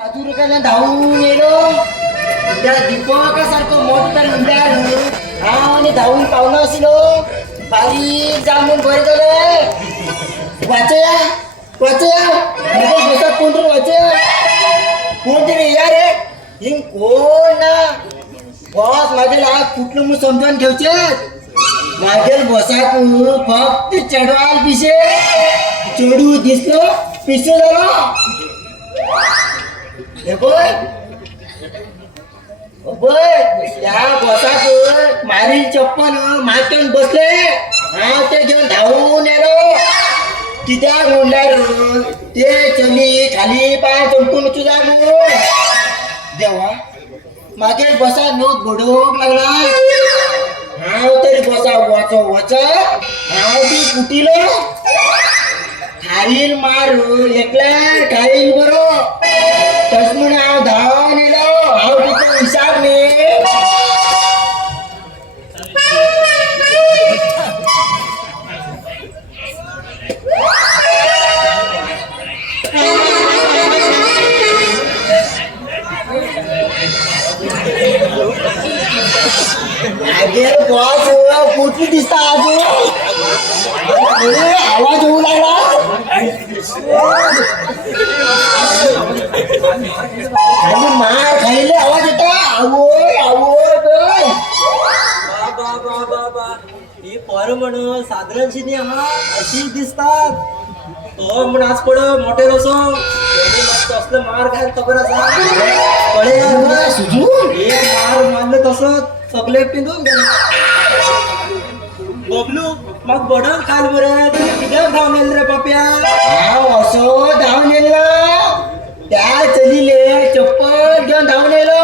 आजूरकाला धावून येलो त्या दीपकासारखं मोठं मुंड्यार हा आणि धावून पावलं असलो बारीक जामून बरे झाले वाचया बसा कोणतरी वाचया कोणतरी या रे हिंग कोण ना बॉस माझे लाग कुठलं मग समजावून ठेवचे माझे बसा फक्त चढवाल पिसे चढू दिसलो पिसे झाला त्या बसाक मारी चप्पल मारतून बसले हा ते घेऊन धावून येलो कित्याक म्हणल्यार ते चली खाली पाय चमकून तुझा देवा मागे बसा नोट घडोक लागला हांव तरी बसा वच हांव ती कुटिलो खाईल मार एकल्या खाईल बरो तस म्हण हांव धावून येलो हांव तिथं हिसाब न्ही आगे बॉस कुठली दिसता आवाज होऊ लागला मार खायले आवाज येता आवोय आवोय ही पोर म्हणून साधारणशी न्ही हा अशी दिसतात तो म्हण आज पड मोठे रसो असलं मार खायला खबर असा पळे एक मार मारलं तसंच सगळे पिंजून गेले बबलू मग बडन खाल बरं कित्याक धावून येल रे पाप्या हांव असो धावून येलो त्या चलीले चप्पल घेऊन धावून येलो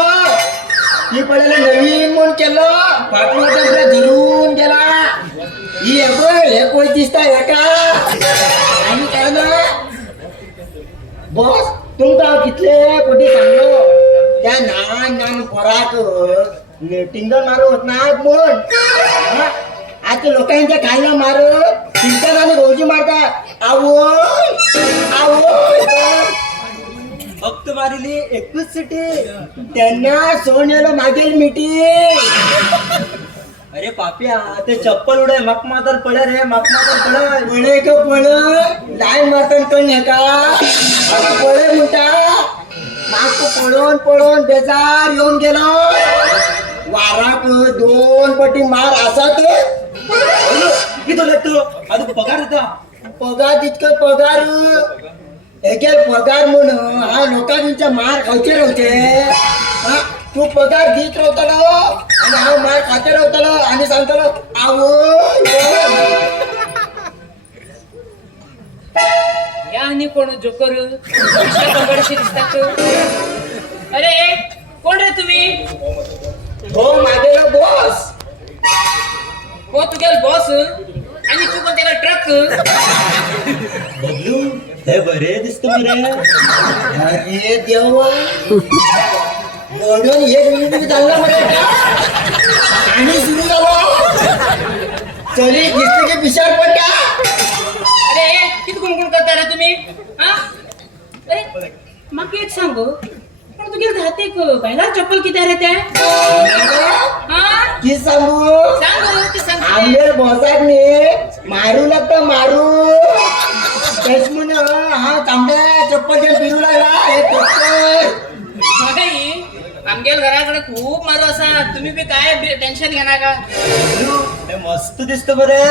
ही पडले नवीन म्हूण केलो फाटलो धरून गेला ही हे कोण दिसता हेका आनी काय ना बॉस तुमकां कितले कोटी सांगलो त्या ल्हान पोराक टिंगल मारत ना म्हण आता लोकांच्या खायला मार टिंगल आणि रोजी मारता आवोय फक्त मारिली एकच सिटी त्यांना सोन येलो मागील मिठी अरे पाप्या ते चप्पल उडे मक मातर पडे रे मक मातर पळे का लाईन मारताना कळ का पळे म्हणता माग पळून बेजार येऊन गेलो वाराक 2 पटी मार असा किती लागतो आता पगार देता पगार तितकं पगार एकेल पगार म्हणून हा लोकांच्या मार खायचे राहते तू पगार घेत राहतलो आणि हा मार खाते राहतलो आणि सांगतलो या आणि कोण जोकर पकडशी दिसतात अरे कोण रे तुम्ही हो मागेला बॉस हो तू गेल बॉस आणि तू पण त्याला ट्रक बबलू हे बरे दिसतो बरे अरे देवा म्हणून 1 मिनिट चालला मला आणि सुरू झालो चली दिसते की पिशार पडला अरे किती गुणगुण करता रे तुम्ही हा अरे मग एक सांगू पण तू गेल राहते पहिला चप्पल किती रे त्या हा की सांगू ते सांग आंबेर बॉसाक ने मारू लागतं मारू तेच म्हण हा तांब्या चप्पल घेऊन फिरू लागला हे नाही आमगेल घराकडे खूप मारू असा तुम्ही बी काय टेन्शन घेणार का हे मस्त दिसतो बरे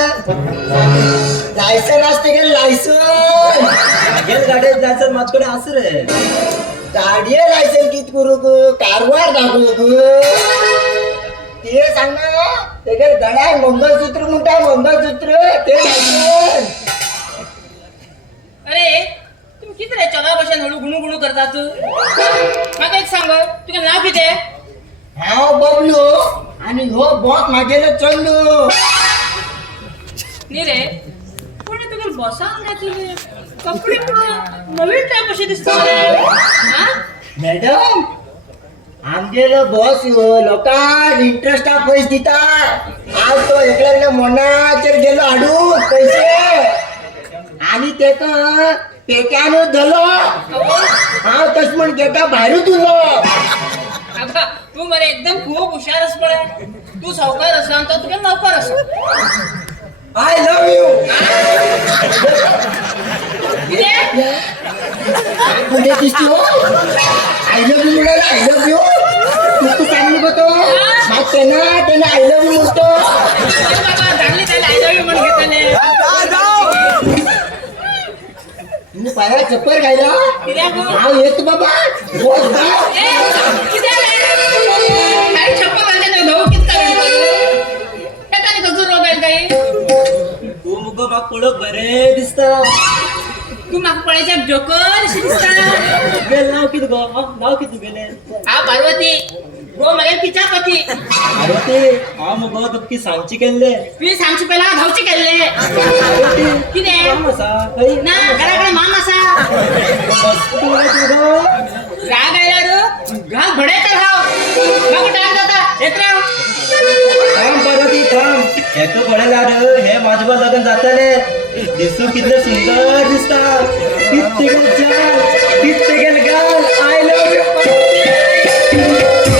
लायसन असते का लायसन मागेल गाडीत जायचं माझ्याकडे असं रे गाडी लायसन कित करू कारवार दाखवू ते सांग ना ते गळ्या मंगळसूत्र म्हणता मंगळसूत्र ते लायसन अरे तुम्ही किती रे चला भाषा हळू गुणू करता तू मग एक सांग तुझं नाव किती आहे हा बबलू आणि हो बॉस मागेला चंदू नी रे कोणी तुला बसावून घातले कपडे पण नवीन टाईप असे दिसतो रे हा मॅडम आमगेलो बॉस लोकांक इंटरेस्ट पैसे दिता आज तो एकल्या मनाचेर गेलो हाडून पैसे आणि ते तर पेट्यानं धलो हा तस म्हण गेटा बाहेर तुलो आबा तू मला एकदम खूप हुशार अस पडे तू सावकार असा तर तुला नौकर असा आय लव्ह यू किती कुठे दिसतो आय लव्ह यू म्हणाला आय लव्ह यू तू सांगू बघतो मग त्यांना आय लव्ह यू म्हणतो बाबा चांगली त्याला आय लव्ह यू म्हणून घेतले तुम्ही पाया चप्पल घायला किती हा येतो बाबा बोल बा. काही छप्पन घालते ना भाऊ किती काय कसं रोग आहे काही तू मुग माग पडक बरे दिसता तू माग पळायच्या जोकर दिसता गेल नाव किती गो नाव किती गेले हा पार्वती गो मगे पिचापती अरे ते हा मुग तुमकी सांगची केले मी सांगची पहिला धावची केले किती काम असा काही ना घराकडे माम असा मस्त बोला तू गो राग आयला रो घाल भडायचा भाव मग टाइम जाता येत राव थांब पार्वती थांब हेक पडेला रे हे माझ्या लग्न जाताले दिसू कितले सुंदर दिसता किती गंजा